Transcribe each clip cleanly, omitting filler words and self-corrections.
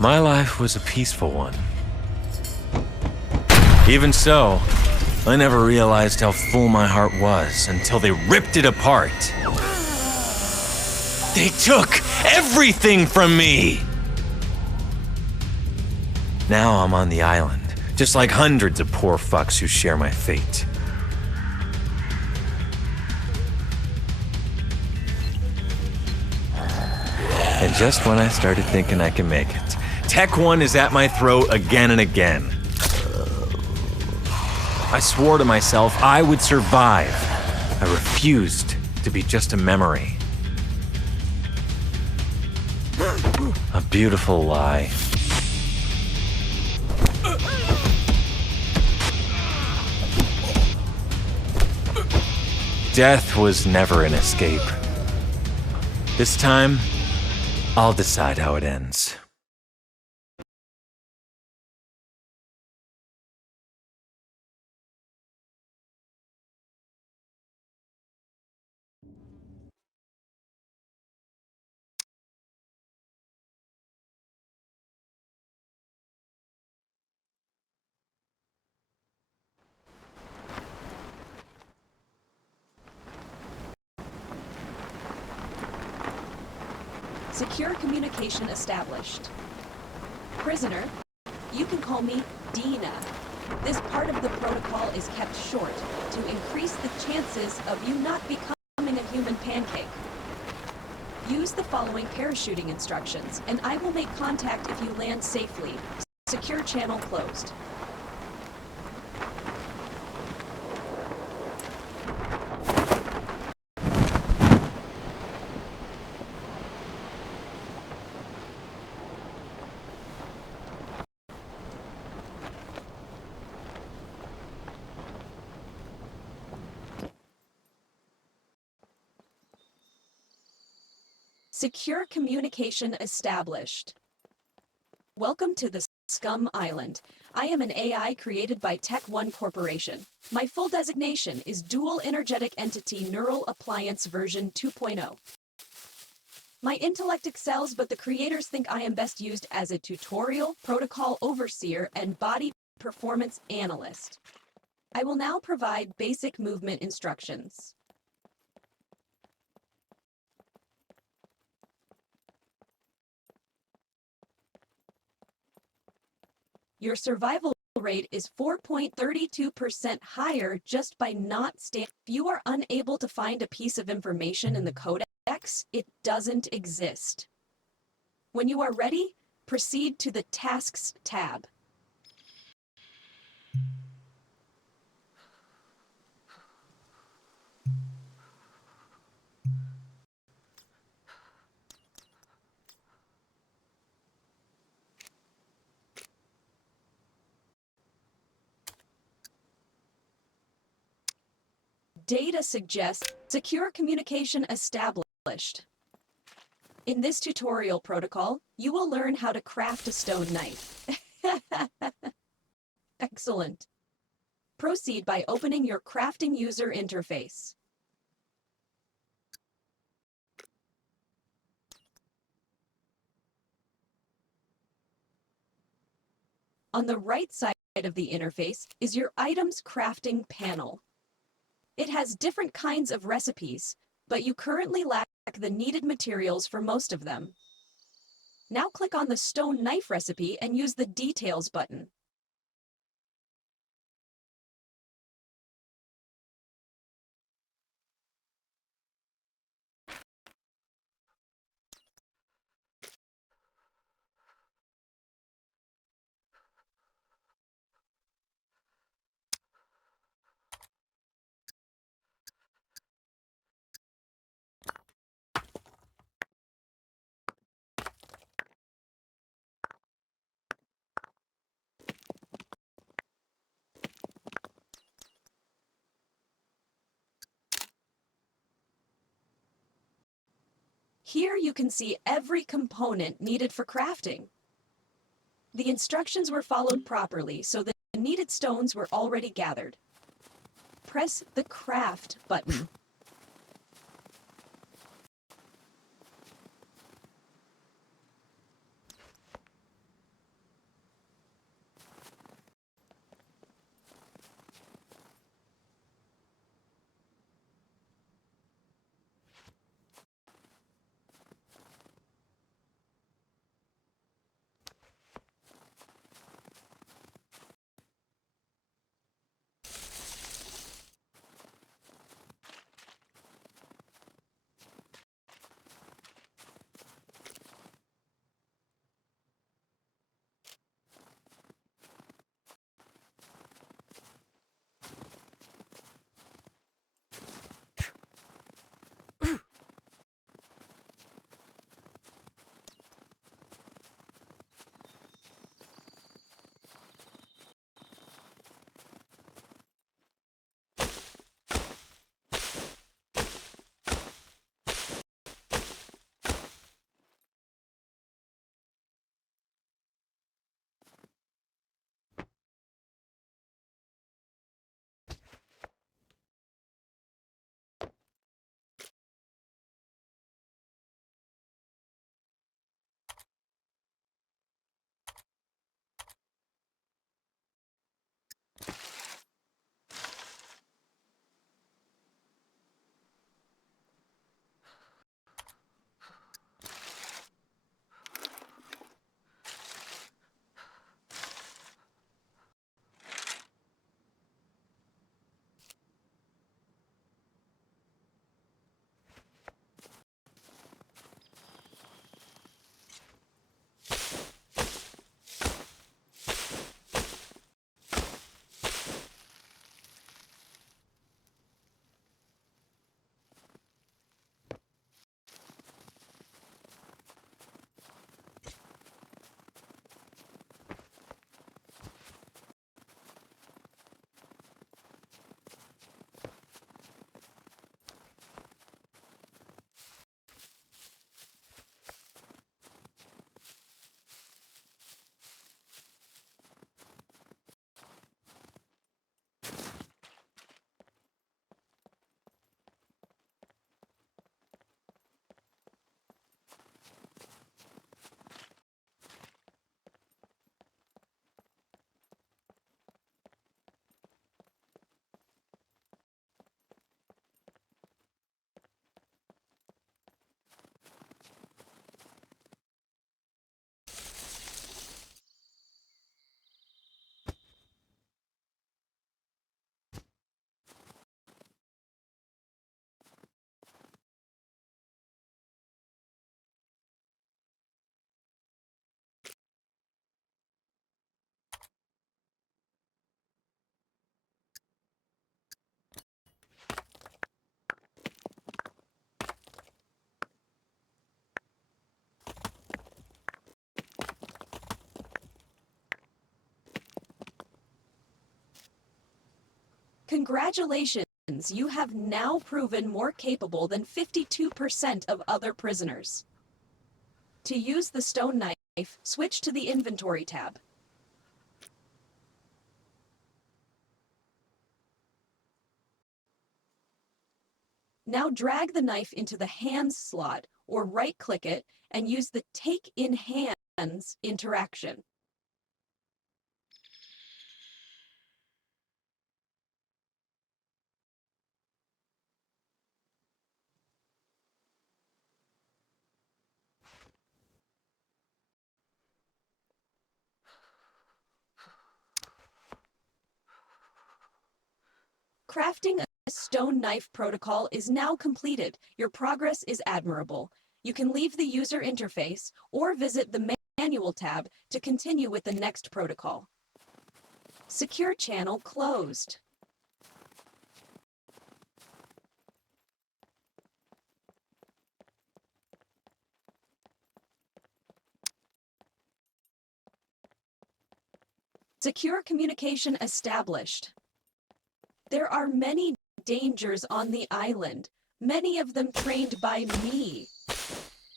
My life was a peaceful one. Even so, I never realized how full my heart was until they ripped it apart. They took everything from me! Now I'm on the island, just like hundreds of poor fucks who share my fate. And just when I started thinking I can make it, Tech 1 is at my throat again and again. I swore to myself I would survive. I refused to be just a memory. A beautiful lie. Death was never an escape. This time, I'll decide how it ends. Secure communication established. Prisoner, you can call me Dina. This part of the protocol is kept short to increase the chances of you not becoming a human pancake. Use the following parachuting instructions, and I will make contact if you land safely. Secure channel closed. Secure communication established. Welcome to the SCUM Island. I am an AI created by Tech 1 Corporation. My full designation is Dual Energetic Entity Neural Appliance version 2.0. My intellect excels, but the creators think I am best used as a tutorial, protocol overseer, and body performance analyst. I will now provide basic movement instructions. Your survival rate is 4.32% higher just by not staying. If you are unable to find a piece of information in the codex, it doesn't exist. When you are ready, proceed to the Tasks tab. Data suggests secure communication established. In this tutorial protocol, you will learn how to craft a stone knife. Excellent. Proceed by opening your crafting user interface. On the right side of the interface is your items crafting panel. It has different kinds of recipes, but you currently lack the needed materials for most of them. Now click on the stone knife recipe and use the Details button. Here you can see every component needed for crafting. The instructions were followed properly, so the needed stones were already gathered. Press the Craft button. Congratulations, you have now proven more capable than 52% of other prisoners. To use the stone knife, switch to the Inventory tab. Now drag the knife into the hands slot or right-click it and use the Take in Hands interaction. Crafting a stone knife protocol is now completed. Your progress is admirable. You can leave the user interface or visit the Manual tab to continue with the next protocol. Secure channel closed. Secure communication established. There are many dangers on the island, many of them trained by me.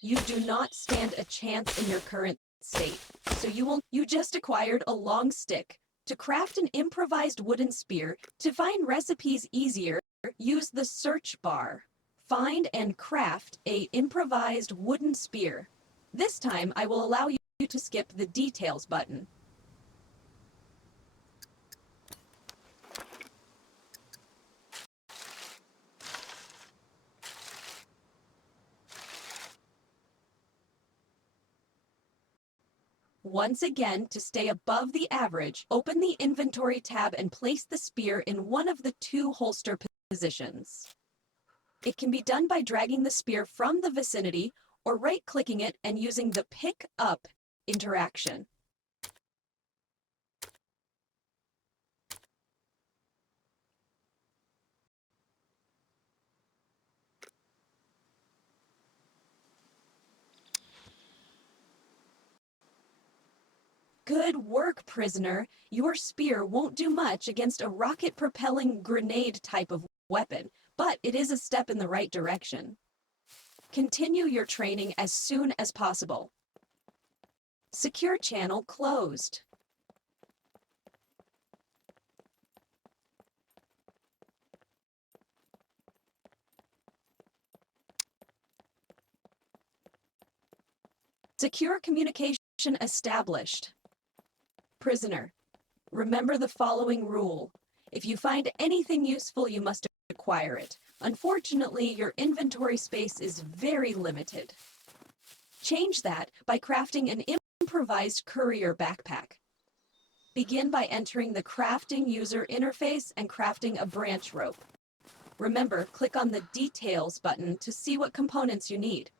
You do not stand a chance in your current state, so you just acquired a long stick. To craft an improvised wooden spear, to find recipes easier, use the search bar. Find and craft a improvised wooden spear. This time I will allow you to skip the details button. Once again, to stay above the average, open the Inventory tab and place the spear in one of the two holster positions. It can be done by dragging the spear from the vicinity or right-clicking it and using the Pick Up interaction. Good work, prisoner. Your spear won't do much against a rocket-propelling grenade type of weapon, but it is a step in the right direction. Continue your training as soon as possible. Secure channel closed. Secure communication established. Prisoner, remember the following rule. If you find anything useful, you must acquire it. Unfortunately, your inventory space is very limited. Change that by crafting an improvised courier backpack. Begin by entering the crafting user interface and crafting a branch rope. Remember, click on the Details button to see what components you need.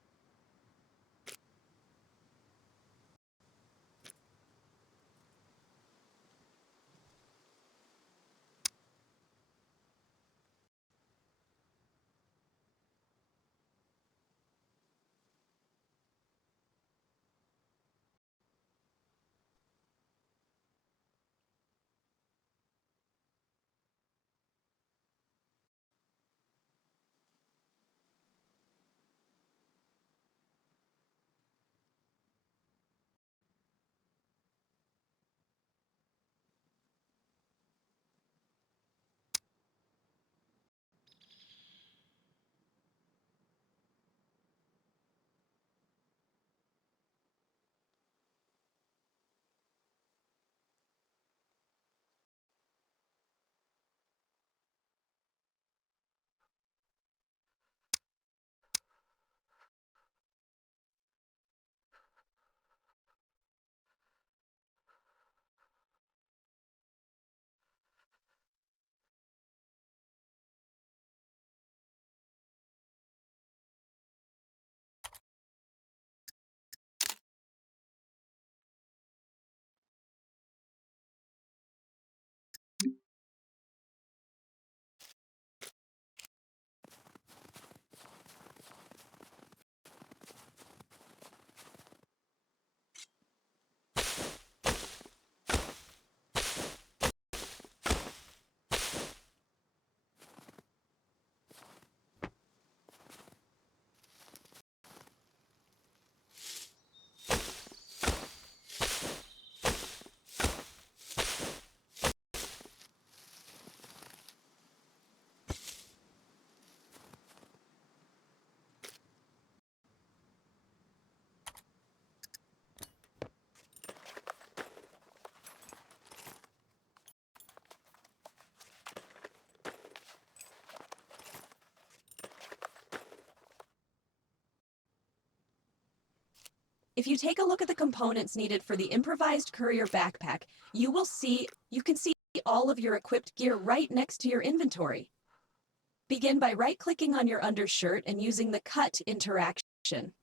If you take a look at the components needed for the improvised courier backpack, you can see all of your equipped gear right next to your inventory. Begin by right-clicking on your undershirt and using the cut interaction.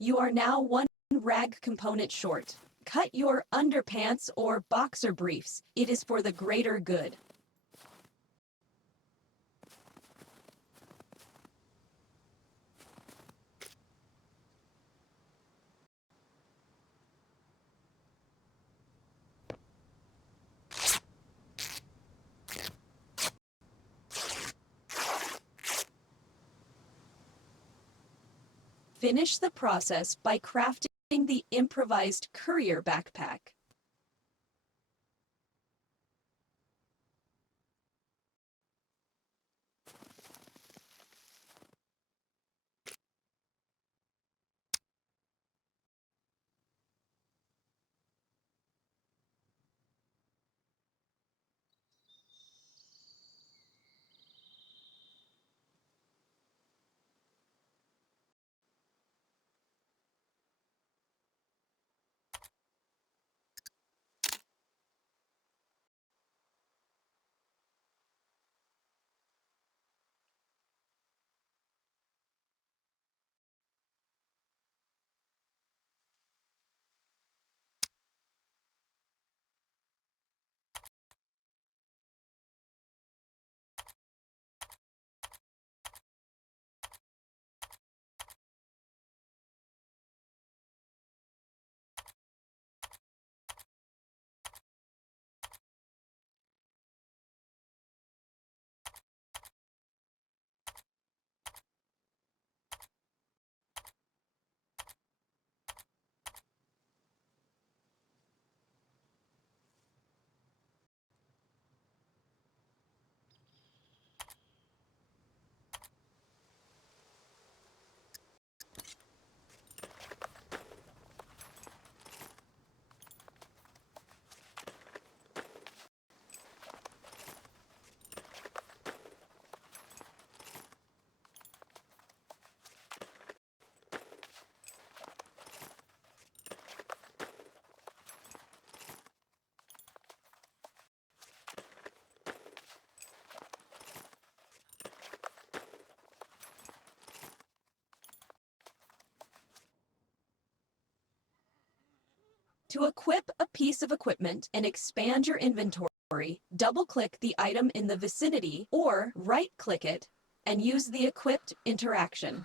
You are now one rag component short. Cut your underpants or boxer briefs. It is for the greater good. Finish the process by crafting the improvised courier backpack. To equip a piece of equipment and expand your inventory, double-click the item in the vicinity or right-click it and use the equipped interaction.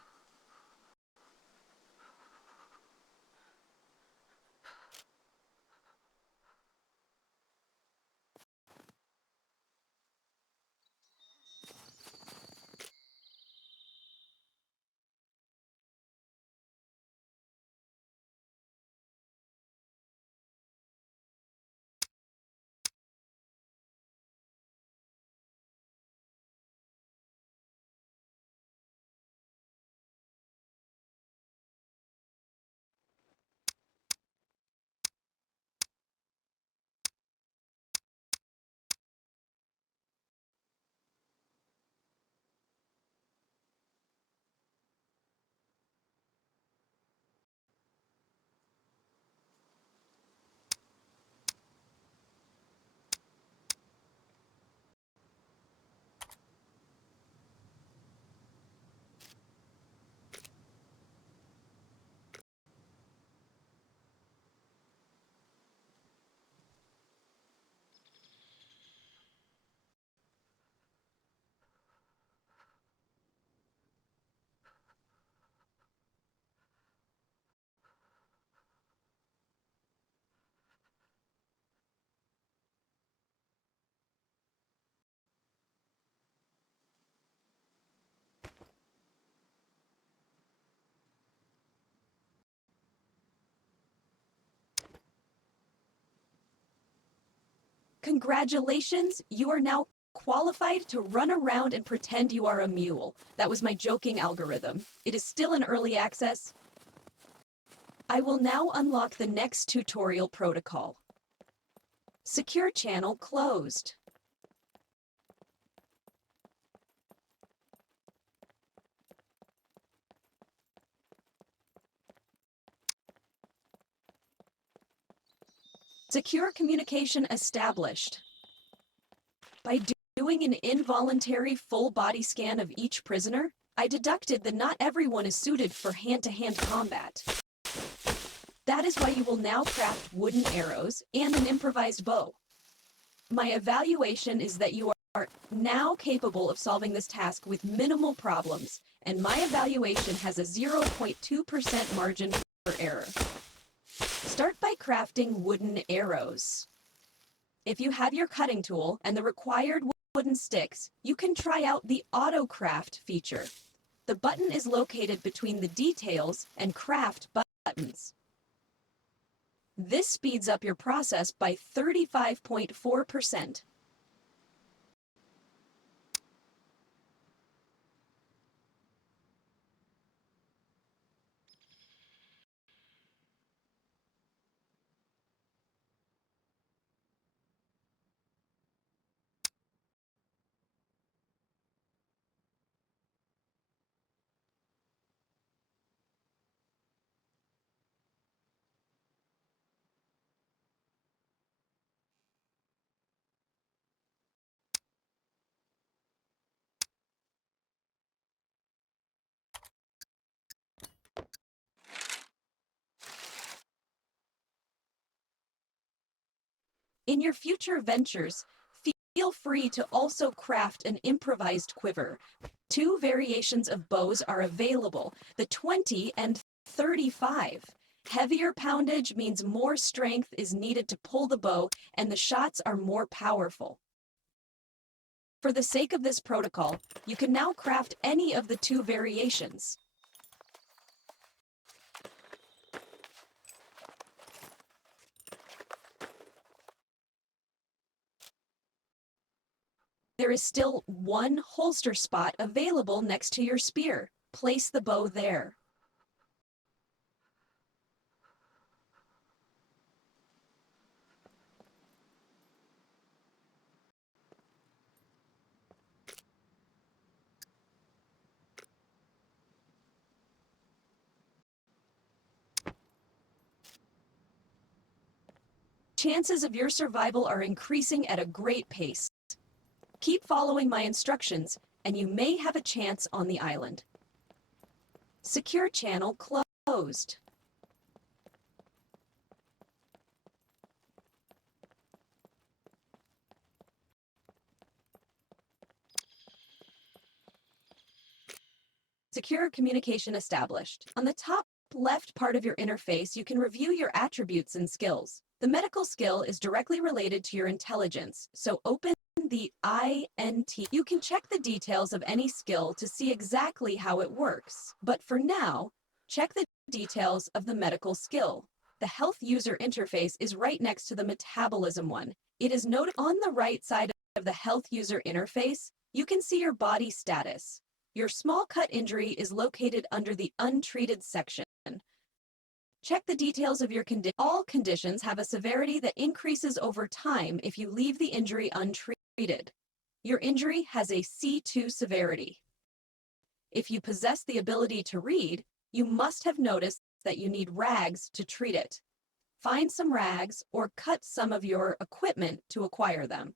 Congratulations, you are now qualified to run around and pretend you are a mule. That was my joking algorithm. It is still in early access. I will now unlock the next tutorial protocol. Secure channel closed. Secure communication established. By doing an involuntary full body scan of each prisoner, I deducted that not everyone is suited for hand-to-hand combat. That is why you will now craft wooden arrows and an improvised bow. My evaluation is that you are now capable of solving this task with minimal problems, and my evaluation has a 0.2% margin for error. Start by crafting wooden arrows. If you have your cutting tool and the required wooden sticks, you can try out the Auto Craft feature. The button is located between the Details and Craft buttons. This speeds up your process by 35.4%. In your future ventures, feel free to also craft an improvised quiver. Two variations of bows are available, the 20 and 35. Heavier poundage means more strength is needed to pull the bow, and the shots are more powerful. For the sake of this protocol, you can now craft any of the two variations. There is still one holster spot available next to your spear. Place the bow there. Chances of your survival are increasing at a great pace. Keep following my instructions, and you may have a chance on the island. Secure channel closed. secure communication established. On the top left part of your interface, you can review your attributes and skills. The medical skill is directly related to your intelligence, so open the INT. You can check the details of any skill to see exactly how it works. But for now, check the details of the medical skill. The health user interface is right next to the metabolism one. It is noted on the right side of the health user interface. You can see your body status. Your small cut injury is located under the untreated section. Check the details of your condition. All conditions have a severity that increases over time if you leave the injury untreated. Your injury has a C2 severity. If you possess the ability to read, you must have noticed that you need rags to treat it. Find some rags or cut some of your equipment to acquire them.